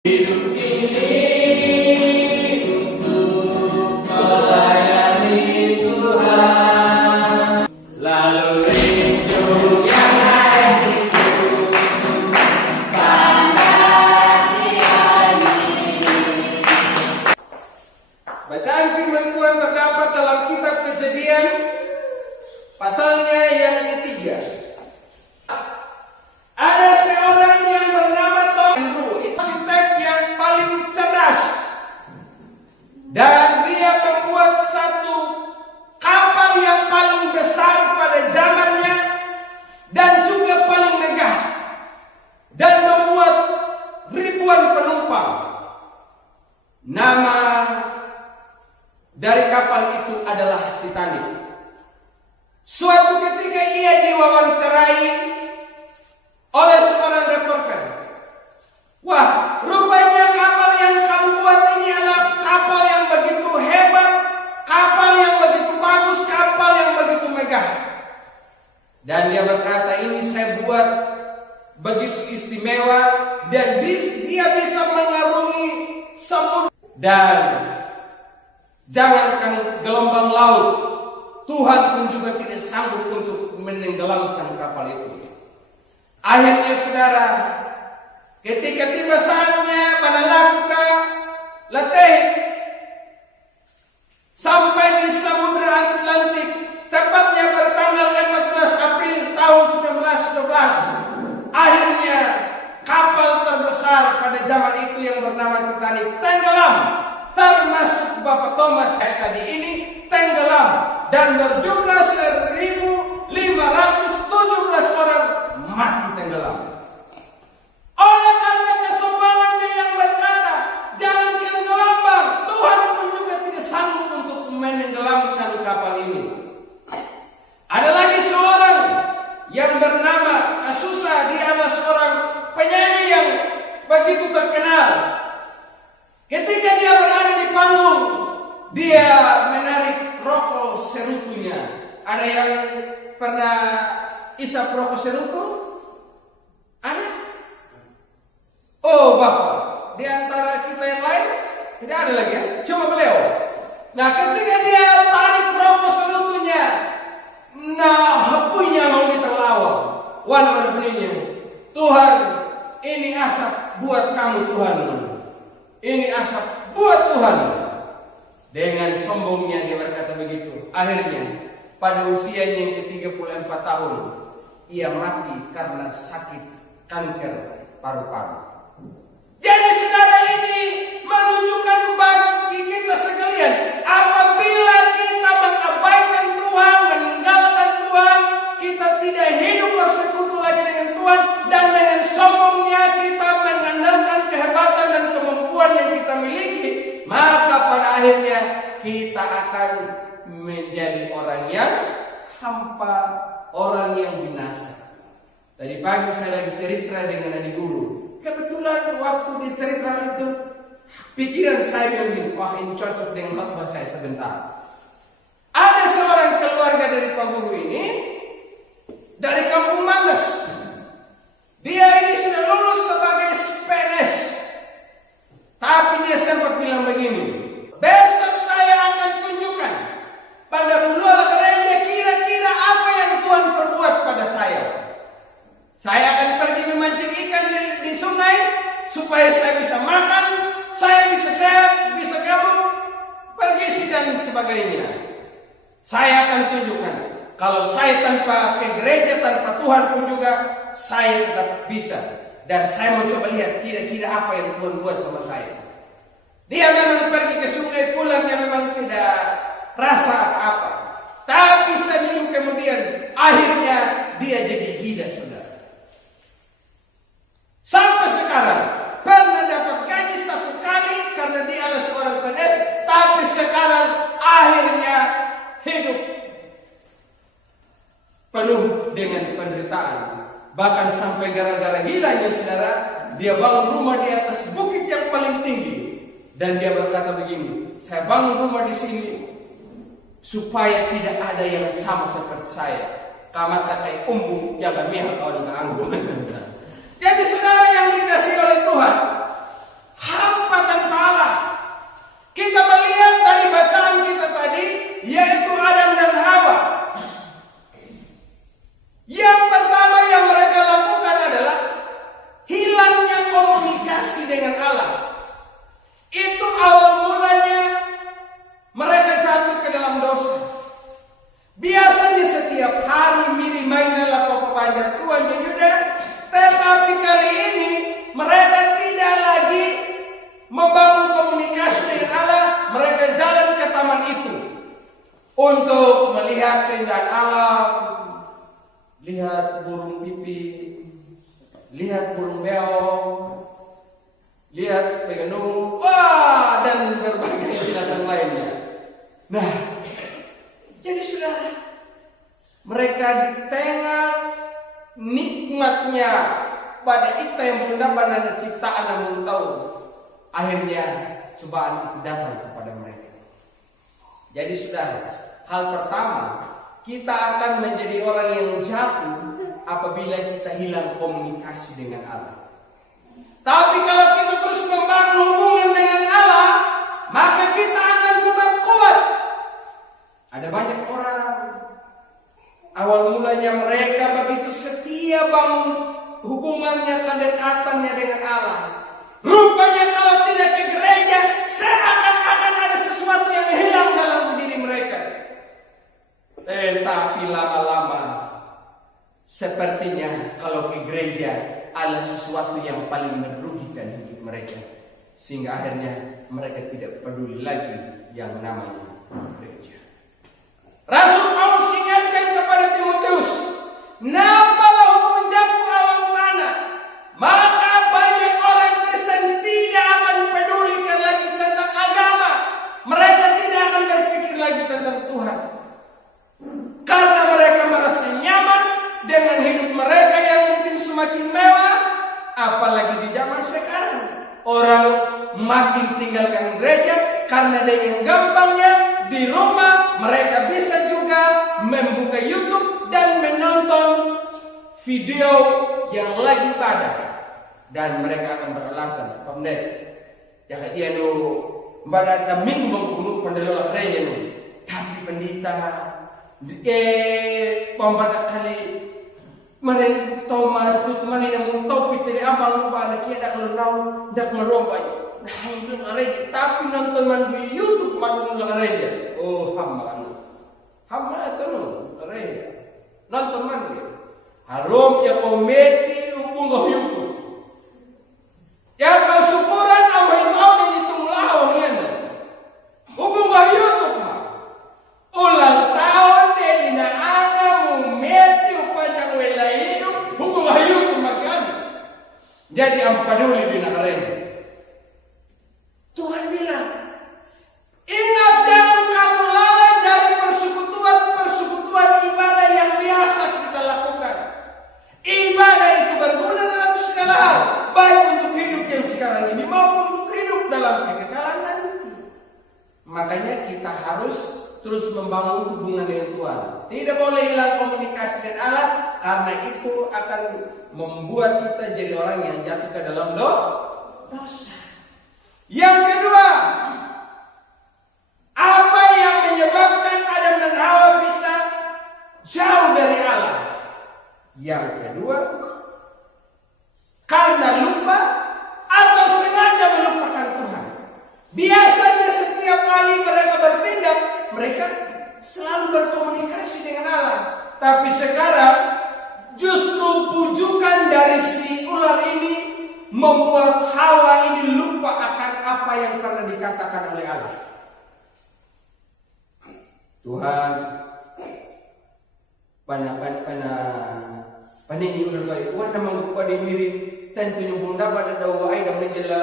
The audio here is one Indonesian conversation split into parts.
Hidup ini untuk melayani Tuhan, lalu hidup yang lain itu pandang ini. Bacaan firman Tuhan terdapat dalam kitab Kejadian pasalnya yang ketiga. Ada seorang yang bernama Tom, itu arsitek yang paling cerdas, dan dia membuat satu kapal yang paling besar pada zamannya dan juga paling megah, dan membuat ribuan penumpang. Nama dari kapal itu adalah Titanic. Suatu ketika ia diwawancarai oleh seorang reporter. Wah, rupanya kapal yang kamu buat ini adalah kapal yang begitu hebat, kapal yang begitu bagus, kapal yang begitu megah. Dan dia berkata, ini saya buat begitu istimewa, dan dia bisa mengarungi samudra. Dan jangankan gelombang laut, Tuhan pun juga tidak sanggup untuk menenggelamkan kapal itu. Akhirnya saudara, ketika tiba saatnya Malalakuka letih sampai di Samudra Atlantik, tepatnya bertanggal 14 April tahun 1912, akhirnya kapal terbesar pada zaman itu yang bernama Titanic tenggelam, termasuk Bapak Thomas tadi ini tenggelam, dan berjumlah 1.517 orang mati tenggelam. Oleh karena kesombongannya yang berkata, jangankan gelombang, Tuhan pun juga tidak sanggup untuk menenggelamkan kapal ini. Ada lagi seorang yang bernama Azusa, dia adalah seorang penyanyi yang begitu terkenal. Ketika dia berada di panggung, dia menarik rokok serutunya. Ada yang pernah isap rokok serutu? Ada? Oh Bapak, di antara kita yang lain tidak ada lagi ya? Cuma beliau. Nah, ketika dia tarik rokok serutunya, nah hepunya mau diterlawak. Warna bunyinya, Tuhan, ini asap buat kamu Tuhan. Ini asap buat Tuhan. Dengan sombongnya dia berkata begitu. Akhirnya pada usianya yang ke-34 tahun, ia mati karena sakit kanker paru-paru. Jadi saudara, ini menunjukkan bagi kita sekalian, apabila kita mengabaikan Tuhan, meninggalkan Tuhan, kita tidak hidup bersekutu lagi dengan Tuhan, dan dengan sombongnya kita mengandalkan kehebatan dan kemampuan yang kita miliki, maka pada akhirnya kita akan menjadi orang yang hampa, orang yang binasa. Tadi pagi saya lagi cerita dengan adik guru. Kebetulan waktu di cerita itu, pikiran saya begini, wah ini cocok dengan khotbah saya sebentar. Ada seorang keluarga dari Pak Guru ini, dari Kampung Mandas. Dia ini sudah lulus sebagai PNS. Tapi dia sempat bilang begini, besok saya akan tunjukkan pada pengelola gereja kira-kira apa yang Tuhan perbuat pada saya. Saya akan pergi memancing ikan di sungai supaya saya bisa makan, saya bisa sehat, bisa gabung, bergizi dan sebagainya. Saya akan tunjukkan kalau saya tanpa ke gereja, tanpa Tuhan pun juga saya tetap bisa. Dan saya mau coba lihat kira-kira apa yang Tuhan buat sama saya. Dia memang pergi ke sungai, pulangnya memang tidak rasa apa-apa. Tapi seminggu kemudian, akhirnya dia jadi gila, saudara. Sampai sekarang, pernah dapat gaji 1 kali karena dia adalah seorang PNS. Tapi sekarang, akhirnya hidup penuh dengan penderitaan. Bahkan sampai gara-gara gilanya, saudara, dia bangun rumah di atas bukit yang paling tinggi. Dan dia berkata begini, saya bangun rumah di sini supaya tidak ada yang sama seperti saya. Kamat kayak umbu jangan mihak orang anggun. Jadi saudara yang dikasih oleh Tuhan, dengan Allah. Itu awal mulanya mereka jatuh ke dalam dosa. Biasanya setiap hari miri mainan lapor panjat Tuhan Yuda, tetapi kali ini mereka tidak lagi membangun komunikasi dengan Allah. Mereka jalan ke taman itu untuk melihat keindahan alam, lihat burung pipit, lihat burung beong, lihat pengenung, dan berbagai binatang lainnya. Nah, jadi saudara, mereka di tengah nikmatnya pada kita yang mendapat ada ciptaan yang belum tahu, akhirnya cobaan itu datang kepada mereka. Jadi saudara, hal pertama, kita akan menjadi orang yang jatuh apabila kita hilang komunikasi dengan Allah. Tapi kalau kita terus membangun hubungan dengan Allah, maka kita akan tetap kuat. Ada banyak orang, awal mulanya mereka begitu setia bangun hubungannya, kedekatannya dengan Allah. Rupanya kalau tidak ke gereja, seakan-akan ada sesuatu yang hilang dalam diri mereka. Tetapi lama-lama, sepertinya kalau ke gereja adalah sesuatu yang paling merugikan hidup mereka. Sehingga akhirnya mereka tidak peduli lagi yang namanya gereja. Rasul Paulus ingatkan kepada Timotius, napalah hukum menjamu awang tanah, maka banyak orang Kristen tidak akan pedulikan lagi tentang agama. Mereka tidak akan berpikir lagi tentang Tuhan. Karena mereka merasa nyaman dengan hidup mereka yang mungkin semakin mewah. Apalagi di zaman sekarang, orang makin tinggalkan gereja karena dengan gampangnya di rumah mereka bisa juga membuka YouTube dan menonton video yang lagi pada, dan mereka akan beralasan, "Pemdet, ya dia no, pada minggu mengkuno pendelola gereja no, tapi pendeta pembadak kali maren toma tut mani namun topi tadi abang lupa anak kia dak lenau dak merombai nah itu gereja tapi nonton man di YouTube man gereja oh hamba itu no gereja nonton man dia harum ya komedi unggah YouTube ya kau syukuran amai mau ini tunglau nian unggah YouTube mah ulang tahun dia dina angamu meti upanjang wilayah hidup unggah YouTube makan jadi ampaduli dina gereja. Tuhan bilang, ingat jangan kamu lalai dari persekutuan ibadah yang biasa kita lakukan. Ibadah itu berguna dalam segala hal, baik untuk hidup yang sekarang ini maupun untuk hidup dalam kekekalan nanti. Makanya kita harus terus membangun hubungan dengan Tuhan. Tidak boleh hilang komunikasi dengan Allah, karena itu akan membuat kita jadi orang yang jatuh ke dalam dosa. Yang kedua, apa yang menyebabkan Adam dan Hawa bisa jauh dari Allah? Yang kedua, karena lupa atau sengaja melupakan Tuhan. Biasanya setiap kali mereka bertindak, mereka selalu berkomunikasi dengan Allah. Tapi sekarang justru pujukan dari si ular ini membuat Hawa ini lupa akan apa yang pernah dikatakan oleh Allah. Tuhan panini ular baik wana mangkupa di mirin tentu nyumbung dapat ada wai dan menjela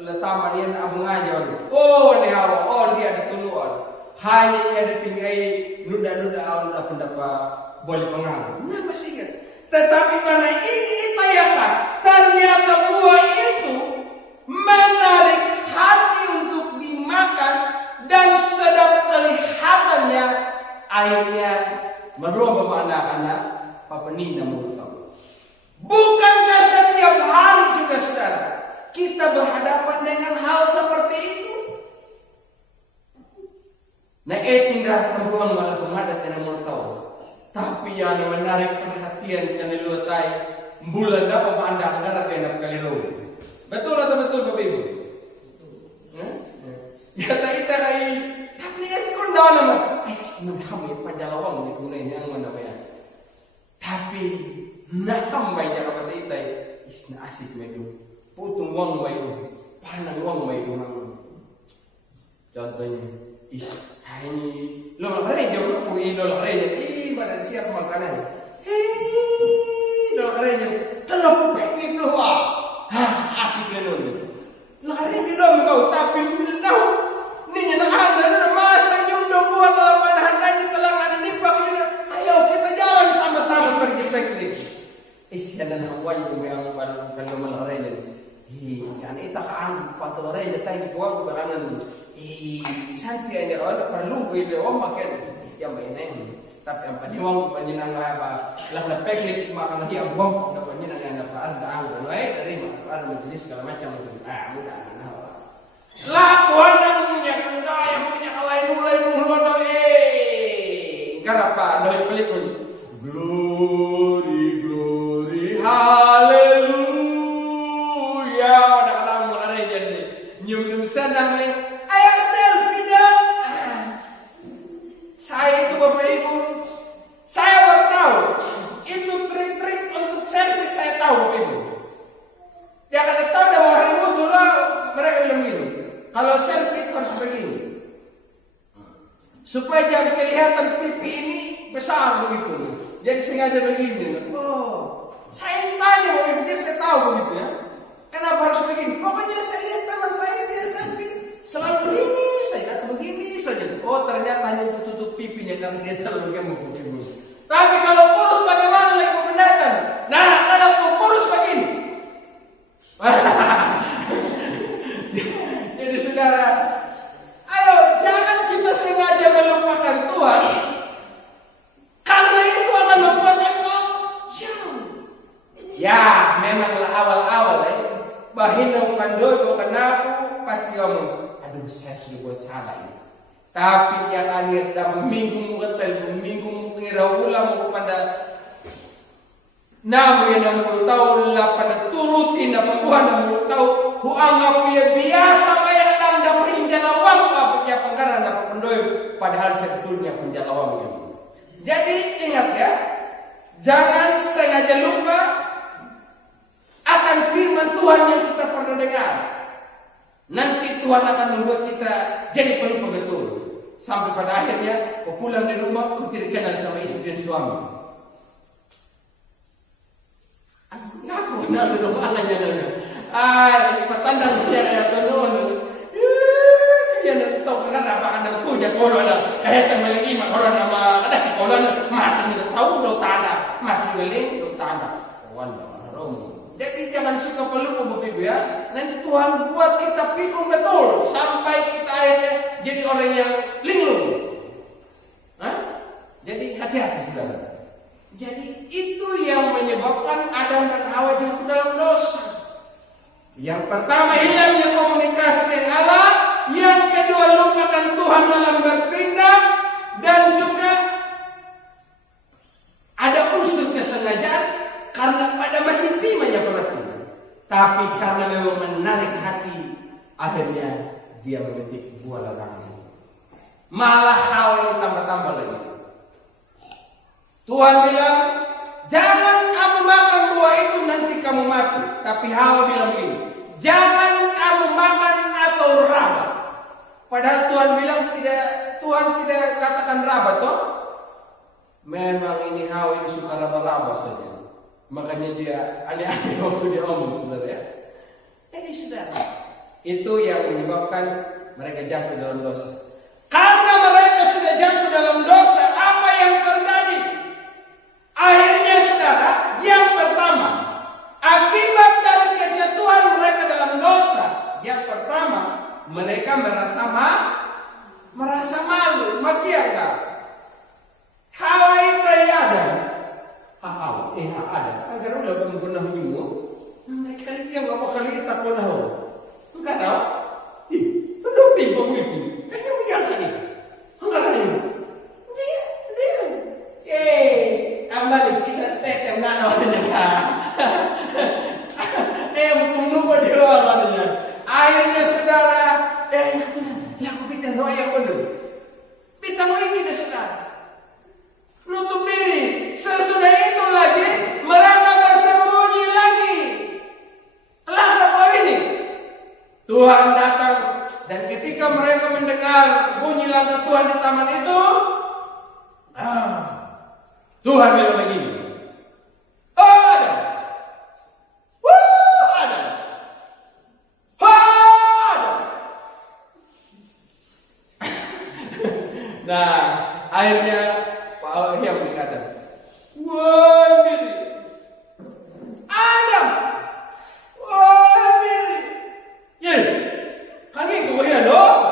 letaman yang abang aja. Oh ni Hawa, oh dia ada tuluan. Hanya ada tinggai nuda-nuda awal pendapat boleh pengaruh. Kenapa sih kan? Tetapi mana ini tayakan, ternyata buah itu menarik hati untuk dimakan dan sedap kelihatannya, akhirnya merubah anak-anak papanina mulut kamu. Bukankah setiap hari juga saudara kita berhadapan dengan hal seperti itu? Nah, tindak tembuhan malah pengadat yang mau tahu. Tapi yang menarik perhatian yang diluatai bulan dapat anda negara kena kali Betul atau betul Bapak Ibu? Ya kita kai tapi itu kon daw naman. Naham panjalawang di kunay yang mana ba yan? Tapi naham bay niya kapatid itay na asik medyo putong wang may panang wang may naman. Contohnya ini lo makanya jauh ko ilo makanya badan siap makanan. Lo makanya kalau peknik lo asik lelon. Lo makanya lo mau tapi lo ninya na ada na masa yung buwan laman handanya telang ada ni pagina. Ayo kita jalan sama-sama pergi peknik. Isya na hawan yung may ang kalau malakanya. Yan ita kaan patuloy na tayo kuwag baranan. Santi aja orang perlu ide makan ya mainan. Tapi ang paniwang paninang apa lang na peknik makan dia buang na paninang na paandang dari makar majelis segala macam itu. Mudah na. Lakuan ang punya kaya punya kalay mulai garapa doy pelikun. Glory glory hallelujah. Ada mengarai jadi nyum sana mai ayo selfie dong. Saya itu Bapak Ibu, saya baru tahu itu trik-trik untuk selfie saya tahu Bapak Ibu. Dia kata tahu dah hari itu dulu mereka bilang begini. Kalau selfie harus begini, supaya jangan kelihatan pipi ini besar begitu. Jadi sengaja begini. Oh, saya tanya Bapak Ibu, saya tahu begitu ya. Kenapa harus begini? Pokoknya saya lihat teman saya dia selfie selalu begini saja atau begini saja. Oh ternyata hanya untuk tutup pipinya karena dia terlalu gemuk. Tapi kalau kurus bagaimana lagi pendatang? Nah kalau kurus begini. Jadi saudara, ayo jangan kita sengaja melupakan Tuhan, karena itu akan membuat engkau jauh. Ya memanglah awal-awal bahino pandoy mo kanaku pasti ngomong, aduh saya sudah buat salah ini. Tapi yang akhir dalam minggu mengira ulang mo pada namu yang 60 tahun lah pada turutin na pembuhan 60 tahun huanggap dia biasa kaya lang dapat jalawang apa dia pengkaran dapat pandoy padahal sebetulnya penjalawang. Jadi ingat ya, jangan sengaja lupa akan firman Tuhan yang kita pernah dengar. Nanti Tuhan akan membuat kita jadi pelupa betul. Sampai pada akhirnya, kau pulang di rumah, kau tidak kenal sama istri dan suami. Ngaku kenal di rumah anaknya. Petandang dia ya tonon. Dia tahu kan apa ada tujuan kalau ada kaitan melingkima kalau nama ada kalau masih tahu do tanda masih meling do tanda. Jadi jangan suka pelupa Bapak Ibu ya. Nanti Tuhan buat kita pikun betul sampai kita akhirnya jadi orang yang linglung. Jadi hati-hati saudara. Jadi itu yang menyebabkan Adam dan Hawa jatuh dalam dosa. Yang pertama hilangnya komunikasi dengan Allah, yang kedua lupakan Tuhan dalam bertindak, dan juga ada unsur kesengajaan karena pada masih timanya perhatian. Tapi karena memang menarik hati, akhirnya dia memetik buah larangan. Malah Hawa ini tambah-tambah lagi. Tuhan bilang, jangan kamu makan buah itu nanti kamu mati. Tapi Hawa bilang begini, jangan kamu makan atau raba. Padahal Tuhan bilang Tuhan tidak katakan raba toh. Memang ini Hawa ini suka raba-raba saja. Makanya dia aneh-aneh waktu dia omong, saudara ya. Ini saudara, itu yang menyebabkan mereka jatuh dalam dosa. Karena mereka sudah jatuh dalam dosa, apa yang terjadi? Akhirnya saudara, yang pertama, akibat dari kejatuhan mereka dalam dosa, yang pertama, mereka merasa malu, mati enggak? Hawa itu ada. Ada. Agar udah benar minggu, mereka yang nggak bakal kita pernah. Enggak tahu. Penupi begitu. Kayaknya menyangka nih. Enggak ada. Dia. Kembali kita step yang nana aja kan. Bukan lupa dia. Tuhan datang, dan ketika mereka mendengar bunyi langkah Tuhan di taman itu, Tuhan bilang begini, Adam, Adam, Adam. Nah, akhirnya Pak Alhiam berkata, wah diri, Adam, wah diri, ya, kan itu ya dong.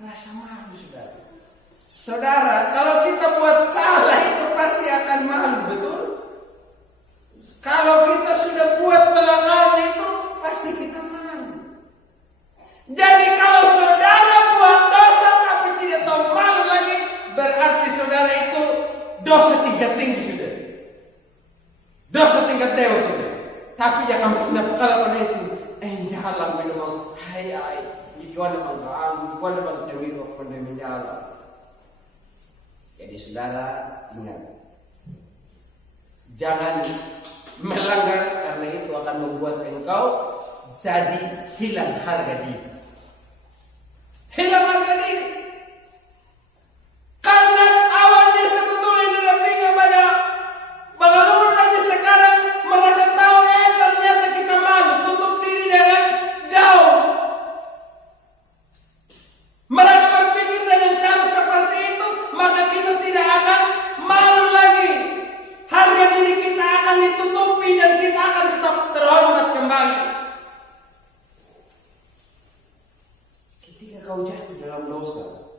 Rasa malu, saudara. Saudara, kalau kita buat salah itu pasti akan malu, betul? Kalau kita sudah buat melanggar itu, pasti kita malu. Jadi kalau saudara buat dosa tapi tidak tahu malu lagi, berarti saudara itu dosa tingkat tinggi sudah. Dosa tingkat dewa sudah. Tapi jangan bersenap kalau pada itu, jalan minum, hai, ikan banggaan, ikan banggaan itu pada menjalan. Jadi saudara ingat, jangan melanggar karena itu akan membuat engkau jadi hilang harga diri. Hilang harga diri. Karena awalnya sebetulnya sudah pinggir banyak bagaimana aja sekarang mereka tahu ternyata kita malu, tutup diri dengan daun. Mereka berpikir dengan cara seperti itu, maka kita tidak akan malu lagi. Harga diri kita akan ditutupi dan kita akan tetap terhormat kembali. Ketika kau jatuh dalam dosa,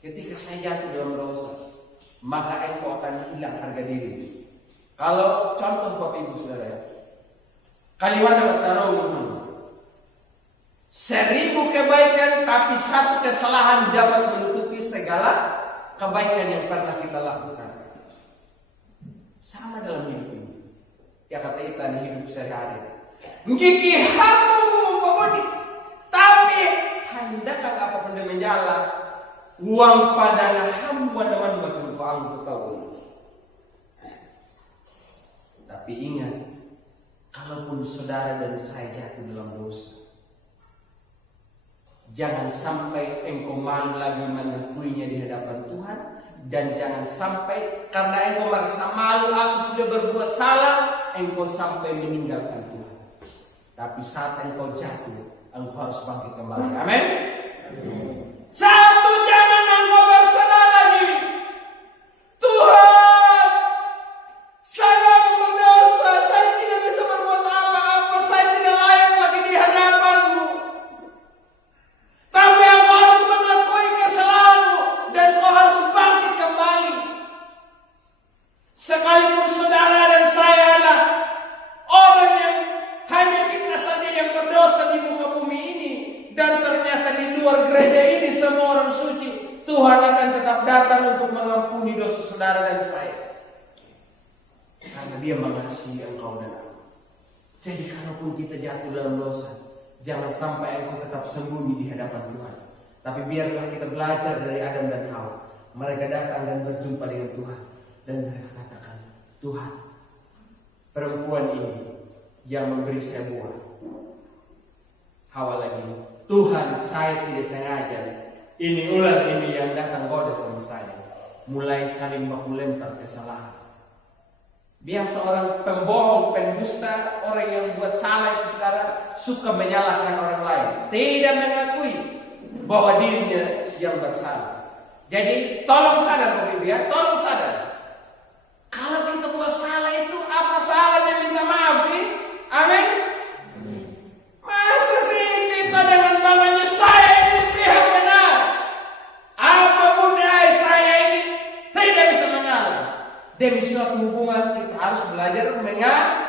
ketika saya jatuh dalam dosa, maka engkau akan hilang harga diri. Kalau contoh Bapak Ibu Saudara, Kaliwanda Taruh 1000 kebaikan tapi satu kesalahan dapat menutupi segala kebaikan yang pernah kita lakukan. Sama dalam hidup ini. Ya kata kita di hidup sehari-hari. Ngiki hamu membobodi, tapi hendakan apa pun menjala uang padalah hamu teman betul bang tahu. Tapi ingat, kalaupun saudara dan saya jatuh dalam dosa, jangan sampai engkau malu lagi mengakuinya di hadapan Tuhan. Dan jangan sampai karena engkau merasa malu aku sudah berbuat salah, engkau sampai meninggalkan Tuhan. Tapi saat engkau jatuh, engkau harus bangkit kembali. Amin. Satu, jangan engkau bersedih lagi. Tuhan, saya berdosa, saya tidak bisa berbuat apa-apa, saya tidak layak lagi di hadapan-Mu. Tapi engkau harus mengakui kesalahanmu dan kau harus bangkit kembali. Sekalipun saudara dan saya adalah orang yang hanya kita saja yang berdosa di muka bumi ini, dan ternyata di luar gereja ini semua orang suci, Tuhan akan tetap datang untuk mengampuni dosa saudara dan saya. Karena Dia mengasihi engkau dan aku. Jadi kalaupun kita jatuh dalam dosa, jangan sampai engkau tetap sembunyi di hadapan Tuhan. Tapi biarlah kita belajar dari Adam dan Hawa. Mereka datang dan berjumpa dengan Tuhan. Dan mereka katakan, Tuhan, perempuan ini yang memberi saya buah. Hawa lagi, Tuhan, saya tidak sengaja. Ini ular ini yang datang goda sama saya. Mulai saling baku lempar kesalahan. Biasa orang pembohong, pendusta, orang yang buat salah itu saudara, suka menyalahkan orang lain. Tidak mengakui bahwa dirinya yang bersalah. Jadi tolong sadar Bapak Ibu ya, tolong sadar. Kalau kita buat salah itu apa salahnya minta maaf sih? Amin. Masa sih kita dengan namanya saya ini pihak benar? Apapun saya ini tidak bisa mengalah. Demi suatu hubungan kita harus belajar mengalah.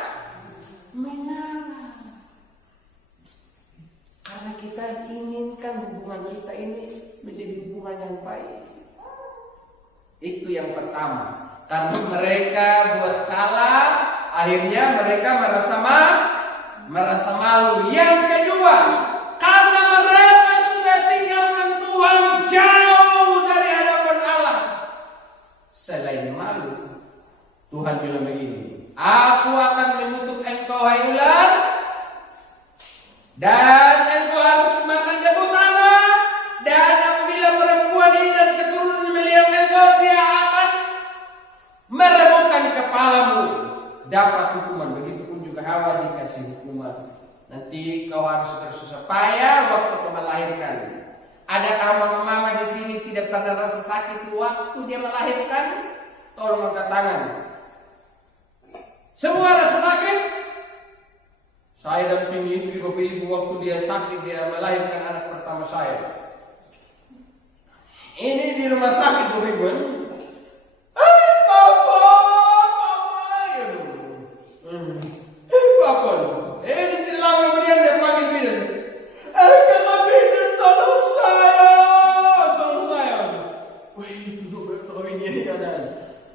Karena kita inginkan hubungan kita ini menjadi hubungan yang baik. Itu yang pertama. Karena mereka buat salah, akhirnya mereka merasa malu. Yang kedua, karena mereka sudah tinggalkan Tuhan jauh dari hadapan Allah. Selain malu, Tuhan bilang begini, aku akan mengutuk engkau hai ular, dan engkau harus makan debu tanah, dan apabila perempuan ini dari keturunan melihat engkau, dia akan meremukkan kepalamu, dapat hukuman. Begitupun juga Hawa dikasih hukuman. Nanti kau harus bersusah payah waktu kau melahirkan. Adakah mama-mama di sini tidak pernah rasa sakit waktu dia melahirkan? Tolong angkat tangan. Semua rasa sakit? Saya dampingi istri bapak ibu waktu dia sakit, dia melahirkan anak pertama saya. Ini di rumah sakit bapak ibu.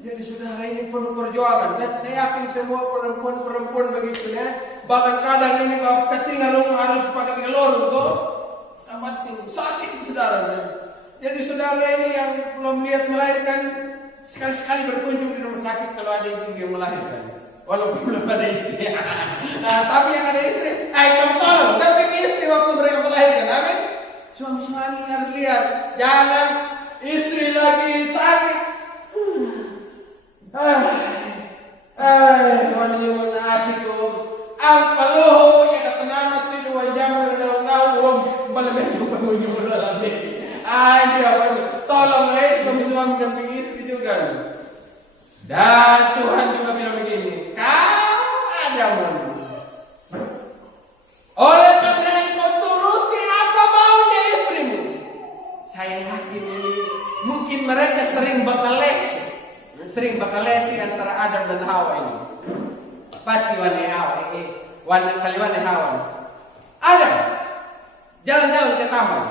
Jadi saudara, ini penuh perjuangan, dan saya yakin semua perempuan begitu ya. Bahkan kadang ini kalau ketinggalan harus pakai gelorong tuh, sangat sakit saudara. Jadi saudara ini yang belum lihat melahirkan, sekali-sekali berkunjung di rumah sakit kalau ada ibu yang melahirkan, walaupun belum ada istri. Nah, tapi yang ada istri, kamu tolong dapat istri waktu mereka melahirkan, amin. Suami-suami harus lihat, jangan istri lagi sakit. Mana yang asik tuh? Angkaloh ya kata nama tu dua jam dalam kau balabeh juga menjual lagi. Dia apa? Tolong suami-suami dan istri juga. Dan Tuhan juga bilang begini, kau ada mana? Oleh karena engkau turuti apa maunya istrimu, saya yakin mungkin mereka sering bakalesi antara Adam dan Hawa ini. Pasti wane Hawa, kaliwane Hawa. Adam jalan-jalan ke taman.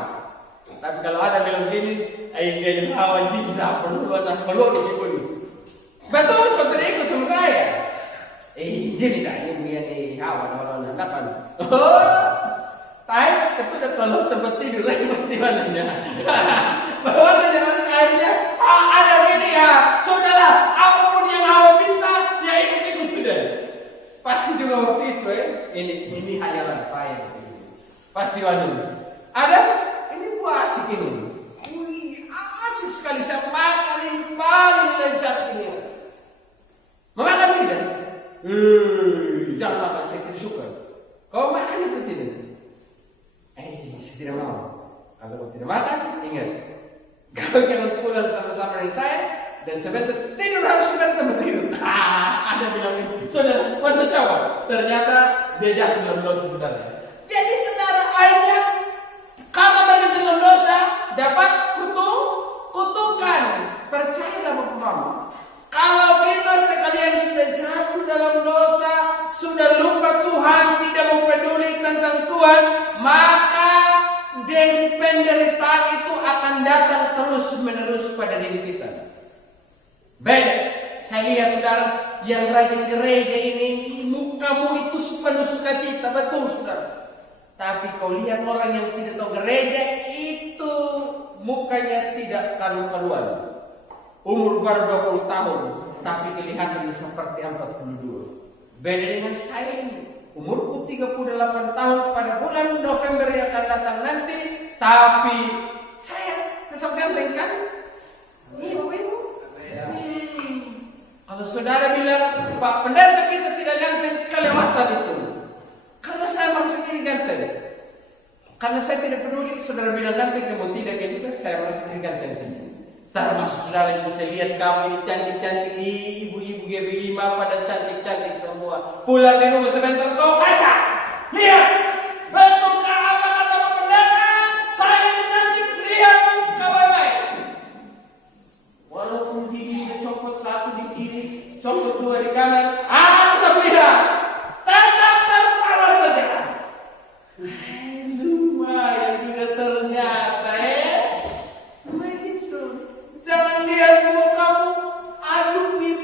Tapi kalau ada bilang gini, kayaknya Hawa tidak perlu anak keluar ibu ini. Betul, kau terikut sama saya. Jadi dah ibu yang Hawa kalau nak kan. Ketika kalau tempat tidur lagi pasti mananya. Bahwa jangan akhirnya ada ini ya, saudara, apapun yang Hawa minta, ya ikut sudah. Pasti juga waktu itu ini hayalan saya. Pasti wanita. Ada ini buah asik ini. Asik sekali, saya makan ini paling lezat ini. Memakan tidak? Jangan makan, saya tidak suka. Kau makan itu tidak? Saya tidak mau. Kalau kau tidak makan, ingat. Kau jangan pulang sama-sama dengan saya, dan sebentar tidur harus tempat tidur. Ada bilang itu. Saudara, masa jawab. Ternyata dia jatuh dalam dosa saudara. Jadi saudara, akhirnya karena mereka dalam dosa dapat kutukan. Percayalah bapak-bapak. Kalau kita sekalian sudah jatuh dalam dosa, sudah lupa Tuhan, tidak mempeduli tentang Tuhan, maka penderitaan itu akan datang terus-menerus pada diri kita. Beda. Saya lihat saudara yang rajin gereja ini, mukamu itu penuh sukacita, betul saudara. Tapi kau lihat orang yang tidak tahu gereja itu mukanya tidak karu-karuan. Umur baru 20 tahun, tapi kelihatan seperti 42. Beda dengan saya ini. Umurku 38 tahun pada bulan November yang akan datang nanti, tapi saya tetap ganteng kan? Iya Bapak Ibu. Kalau saudara bilang, Pak pendeta kita tidak ganteng, kelewatan itu. Karena saya merasa diri ganteng. Karena saya tidak peduli, saudara bilang ganteng, kamu tidak kayak juga, saya merasa diri ganteng saja. Termasuk saudara yang bisa lihat kamu ini cantik-cantik, ibu-ibu GBI pada cantik-cantik semua. Pulang di rumah sebentar, kau kaca, lihat, betulkah apa kata pendeta? Saya ini cantik, lihat muka baik. Walaupun gigi dicopot satu di kiri, copot dua di kanan, tetap lihat, tetap tertawa saja. Lumayan juga ternyata begitu. Jangan lihat mukamu, aduh pipi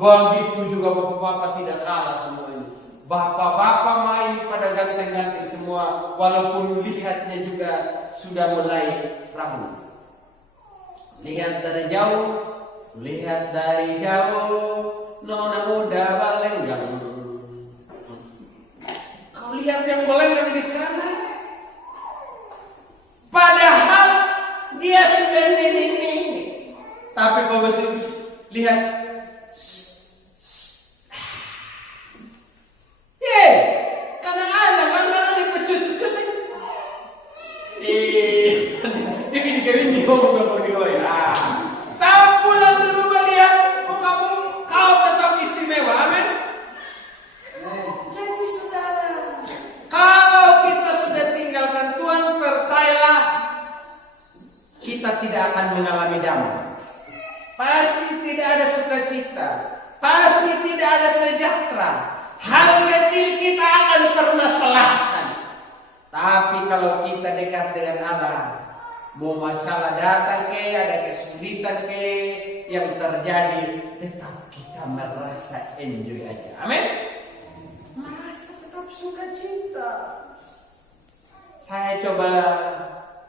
Begitu juga bapak-bapak tidak kalah semua ini. Bapak-bapak main pada ganteng-ganteng semua, walaupun lihatnya juga sudah mulai rapuh. Lihat dari jauh, nona muda balenggang. Kau lihat yang balenggang di sana. Padahal dia sudah nenek. Tapi kau masih lihat. Karena anak dipecut-pecut. Ini dikering ngomong ya. Tahu pulang dulu melihat kau tetap istimewa, amin. Jadi saudara, kalau kita sudah tinggalkan Tuhan, percayalah kita tidak akan mengalami damai. Pasti tidak ada sukacita, pasti tidak ada sejahtera. Hal kecil kita akan permasalahkan. Tapi kalau kita dekat dengan Allah, mau masalah datang ada kesulitan yang terjadi, tetap kita merasa enjoy aja. Amin. Merasa tetap sukacita. Saya coba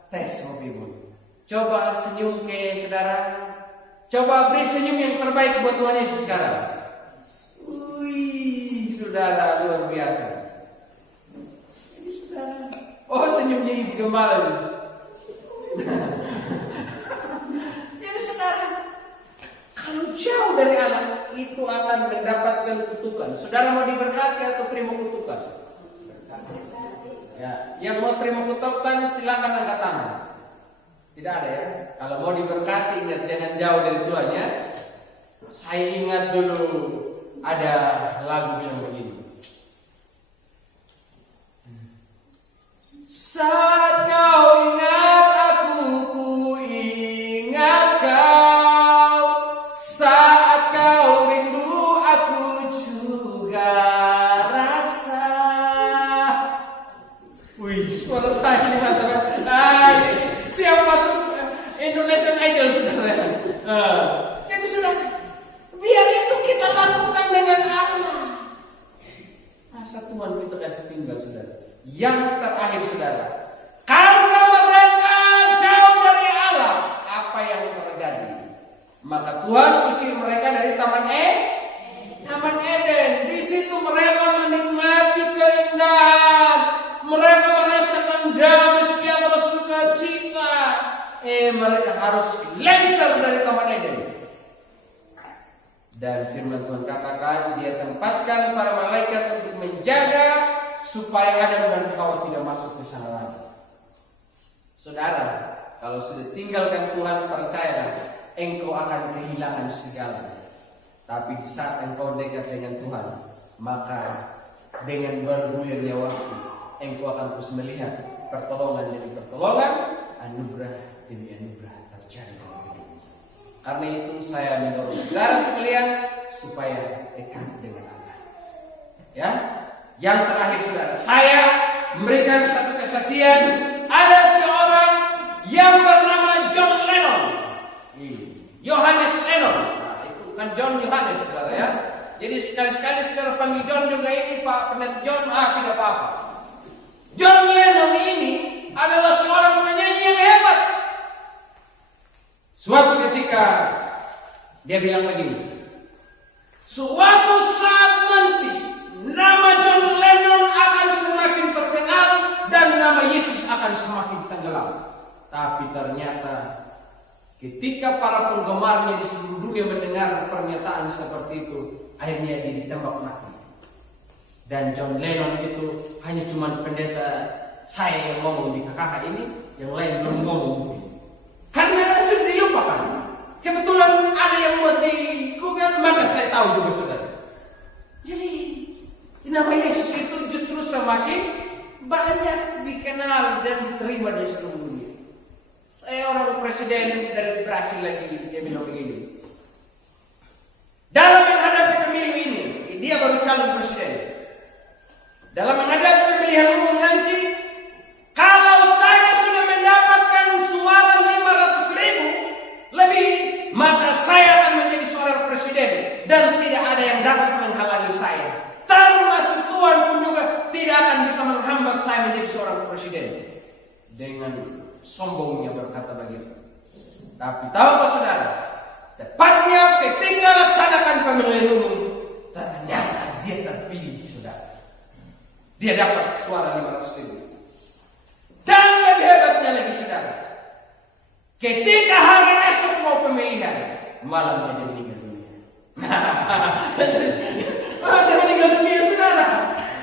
tes hobimu. Coba senyum saudara. Coba beri senyum yang terbaik buat Tuhan Yesus sekarang. Saudara luar biasa. Ini saudara. Oh, senyumnya ibu gembala. Jadi saudara, kalau jauh dari Allah, itu akan mendapatkan kutukan. Saudara mau diberkati atau terima kutukan? Ya, yang mau terima kutukan silakan angkat tangan. Tidak ada ya. Kalau mau diberkati, ingat jangan jauh dari Tuhan ya. Saya ingat dulu ada lagu yang begini. Saat kau ingat aku, ku ingat kau. Saat kau rindu, aku juga rasa. Wih, suara saya ini mantap. Siap masuk Indonesian Idol saudara. Jadi sudah biar itu kita lakukan dengan Allah. Masa Tuhan kita kasih tinggal saudara. Yang terakhir saudara, karena mereka jauh dari Allah, apa yang terjadi? Maka Tuhan usir mereka dari Taman Eden. Di situ mereka menikmati keindahan, mereka merasakan damai, sejahtera, sukacita. Mereka harus lengser dari Taman Eden. Dan firman Tuhan katakan, Dia tempatkan para malaikat untuk menjaga supaya Adam dan Hawa tidak masuk ke sana lagi. Saudara, kalau sudah tinggalkan Tuhan, percayalah engkau akan kehilangan segalanya. Tapi di saat engkau dekat dengan Tuhan, maka dengan bergulirnya waktu, engkau akan terus melihat pertolongan demi pertolongan, anugerah demi anugerah terjadi dalam hidupmu. Karena itu saya mendorong saudara sekalian supaya dekat dengan Allah. Ya. Yang terakhir saudara, saya memberikan satu kesaksian. Ada seorang yang bernama John Lennon, Johannes Lennon. Nah, itu bukan John Yohanes saudara ya. Jadi sekali-sekali saudara panggil John juga ini Pak Pendeta John, tidak apa-apa. John Lennon ini adalah seorang penyanyi yang hebat. Suatu ketika dia bilang begini, suatu saat nanti nama John Lennon akan semakin terkenal dan nama Yesus akan semakin tenggelam. Tapi ternyata ketika para penggemarnya di seluruh dunia mendengar pernyataan seperti itu, akhirnya dia ditembak mati. Dan John Lennon itu hanya cuma pendeta saya yang ngomong di KKK ini, yang lain belum ngomong. Karena sudah dilupakan. Kebetulan ada yang buat di Google, maka saya tahu juga saudara. Jadi nama Yesus itu justru semakin banyak dikenal dan diterima di seluruh dunia. Saya orang presiden dari Brasil lagi, dia bilang begini. Dalam menghadapi pemilu ini, dia baru calon presiden. Dalam menghadapi pemilihan umum nanti, kalau saya sudah mendapatkan suara 500.000 lebih, maka saya akan menjadi seorang presiden dan tidak dengan sombongnya berkata begitu. Tapi tahukah saudara, tepatnya ketika laksanakan pemilihan umum, ternyata dia terpilih, saudara. Dia dapat suara 500.000. Dan lebih hebatnya lagi, saudara, ketika hari esok mau pemilihan, malamnya dia meninggal dunia. Dia meninggal dunia, saudara.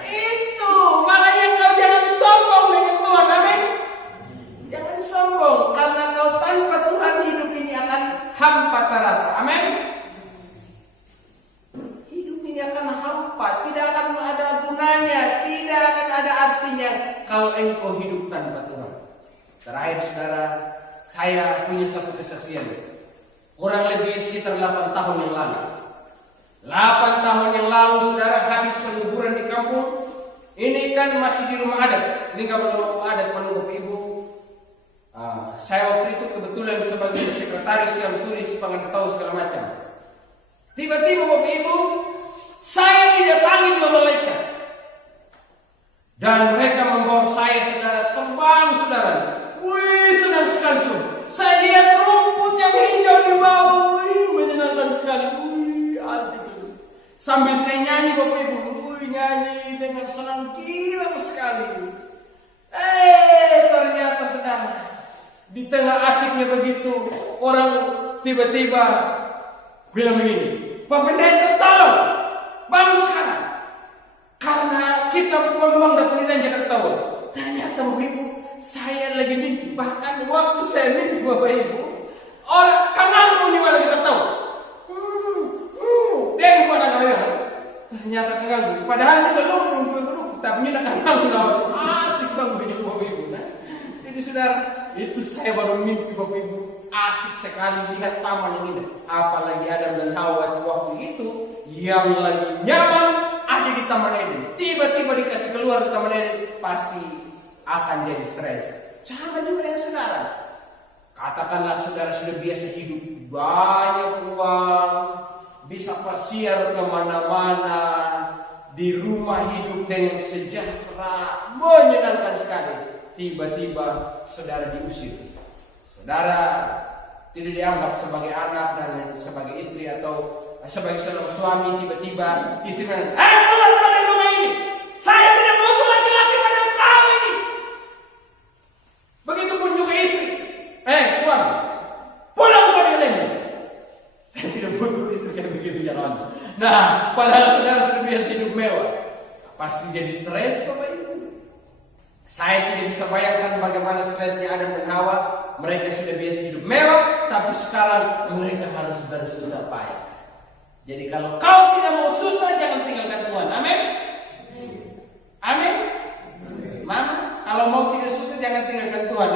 Itu makanya kau jangan sombong dengan Tuhan, amin. Jangan sombong, karena kau tanpa Tuhan hidup ini akan hampa terasa, amin. Hidup ini akan hampa, tidak akan ada gunanya, tidak akan ada artinya kalau engkau hidup tanpa Tuhan. Terakhir, saudara, saya punya satu kesaksian. Kurang lebih sekitar 8 tahun yang lalu. 8 tahun yang lalu, saudara, habis penguburan di kampung. Ini kan masih di rumah adat. Ini kalau rumah adat menunggu ibu. Saya waktu itu kebetulan sebagai sekretaris yang tulis pengetahuan segala macam. Tiba-tiba Bapak Ibu, saya didatangi dua malaikat. Dan mereka membawa saya, saudara, terbang, saudara. Wih, senang sekali, saudara. Saya lihat rumput yang hijau di bawah. Wih, menyenangkan sekali. Wih, asik. Sambil saya nyanyi, Bapak Ibu. Wih, nyanyi dengan senang gila sekali. Ternyata, saudara, di tengah asiknya begitu, orang tiba-tiba bilang begini, Pak Pendeta, tolong bangun sekarang, karena kita berpeluang dapat dan jangan tahu. Ternyata Bapak Ibu, saya lagi mimpi. Bahkan waktu saya mimpi, Bapak Ibu, orang kangen mau lagi tahu. Dia gimana kalian? Ternyata kangen. Padahal kita dulu, tapi ini kangen. Asik banget Bapak Ibu. Jadi saudara, itu saya baru mimpi, Bapak Ibu. Asik sekali lihat taman yang indah. Apalagi Adam dan Hawa waktu itu yang lagi nyaman ada di Taman Eden. Tiba-tiba dikasih keluar di Taman Eden, pasti akan jadi stres. Sama juga dengan saudara. Katakanlah saudara sudah biasa hidup banyak uang, bisa persiar kemana-mana, di rumah hidup dengan sejahtera, menyenangkan sekali. Tiba-tiba saudara diusir. Saudara tidak dianggap sebagai anak dan sebagai istri atau sebagai seorang suami. Tiba-tiba istri keluar dari rumah ini. Saya tidak butuh laki-laki pada kau ini. Begitupun juga istri. Suami, pulang kau dengan lembut. Saya tidak butuh istri kayak begitu, jangan. Nah, padahal saudara sudah biasa hidup mewah. Pasti jadi stres, Bapak Ibu. Saya tidak bisa bayangkan bagaimana stresnya Adam dan Hawa. Mereka sudah biasa hidup mewah, tapi sekarang mereka harus bersusah payah. Jadi kalau kau tidak mau susah, jangan tinggalkan Tuhan. Amin. Amin. Mama, kalau mau tidak susah, jangan tinggalkan Tuhan.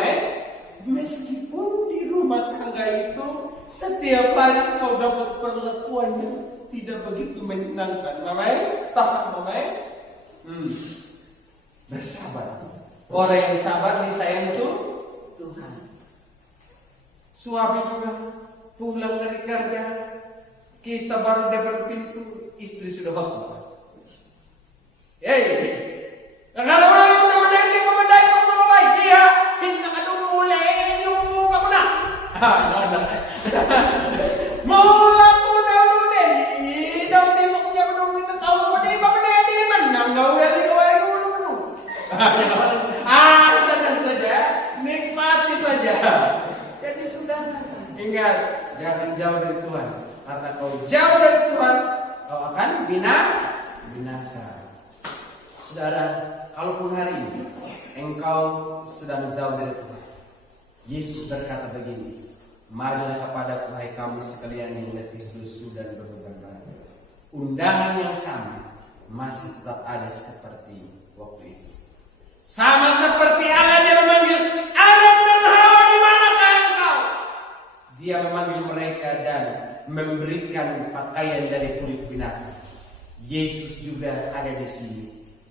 Meskipun di rumah tangga itu setiap hari kau dapat perlakuan yang tidak begitu menyenangkan. Amin. Tahan, amin. Bersabar. Orang yang sabar disayang itu Tuhan. Suami juga pulang dari kerja, kita baru dapat pintu, istri sudah bangun. Kalau orang yang menaiki memandai kamu baik, dia pinta kadung mulai nunggu kamu nak. Mula tu dah mulai, dah tembaknya belum minta tahu mana di mana kau yang di kawai dulu. Senang saja, nikmati saja. Jadi sudah ingat, jangan jauh dari Tuhan. Karena kau jauh dari Tuhan, kau akan binasa. Saudara, kalaupun hari ini engkau sedang jauh dari Tuhan, Yesus berkata begini, marilah kepada hai kamu sekalian yang letih lesu dan berbeban berat. Undangan yang sama masih tetap ada seperti waktu itu. Sama seperti Allah, dia memanggil Adam dan Hawa, di manakah engkau? Dia memanggil mereka dan memberikan pakaian dari kulit binatang. Yesus juga ada di sini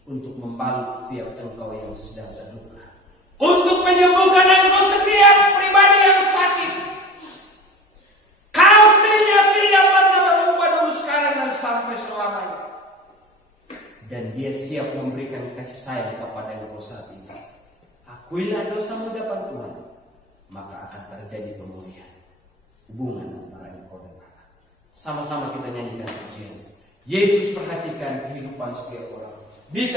untuk membalut setiap engkau yang sedang terluka, untuk menyembuhkan engkau setiap pribadi yang sakit. Kasihnya tidak pernah berubah dulu, sekarang dan sampai selamanya. Dan dia siap memberikan kasih sayang kepada engkau saat ini. akuilah dosamu depan Tuhan, maka akan terjadi pemulihan hubungan antara engkau dan Allah. Sama-sama kita nyanyikan pujian. Yesus perhatikan kehidupan setiap orang. Di